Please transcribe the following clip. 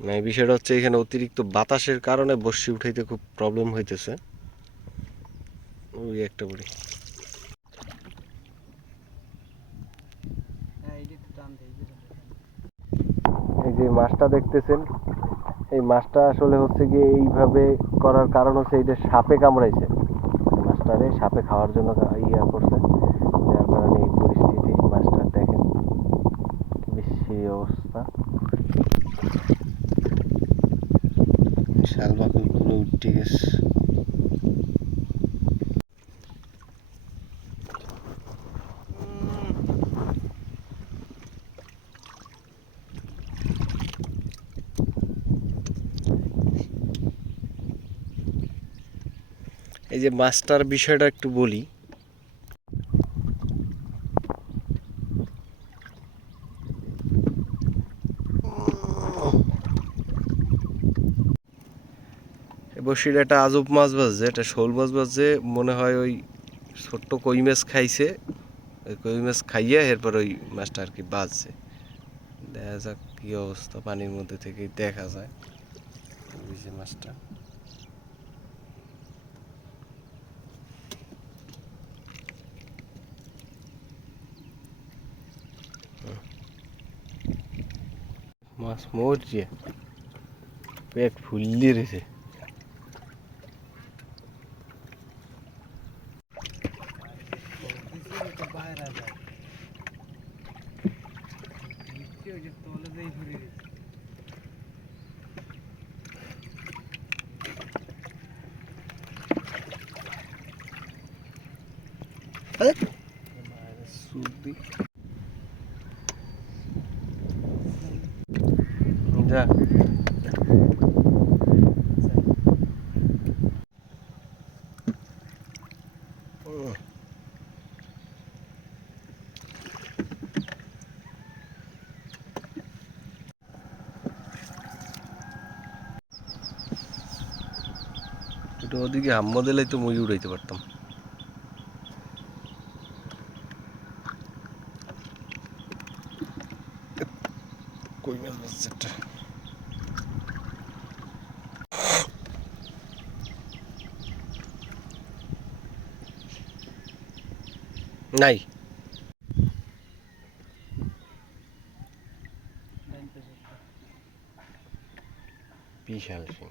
না এই বিষয়টা হচ্ছে এখানে অতিরিক্ত বাতাসের কারণে বসি উঠাইতে খুব প্রবলেম হইতেছে। ওই একটা বড়ি এই যে মাছটা দেখতেছেন এই মাছটা আসলে হচ্ছে গিয়ে এইভাবে করার কারণ হচ্ছে এইটা সাপে কামড়াইছে। মাছটারে সাপে খাওয়ার জন্য ইয়া করছে যার কারণে এই পরিস্থিতি। মাছটা দেখেন কি বিশ্রী অবস্থা। শাল বাকুলগুলো উঠে গেছে। এই যে মাছটার বিষয়টা একটু বলি। বসির একটা আজব মাছ বাজছে, একটা শোল মাছ বাজছে, মনে হয় ওই ছোট্ট কই মাছ খাইছে। ওই কই মাছ খাইয়ে এরপর ওই মাছটা আর কি বাজছে। দেখা যাক কি অবস্থা পানির মধ্যে থেকে দেখা যায়। মাছটা। মাছ মরছে। পেট ফুললি রয়েছে। সুদি যা একটু ওদিকে হাম্মা দিলেই তো মুই উড়াইতে পারতাম। নাই। বিশাল সিং।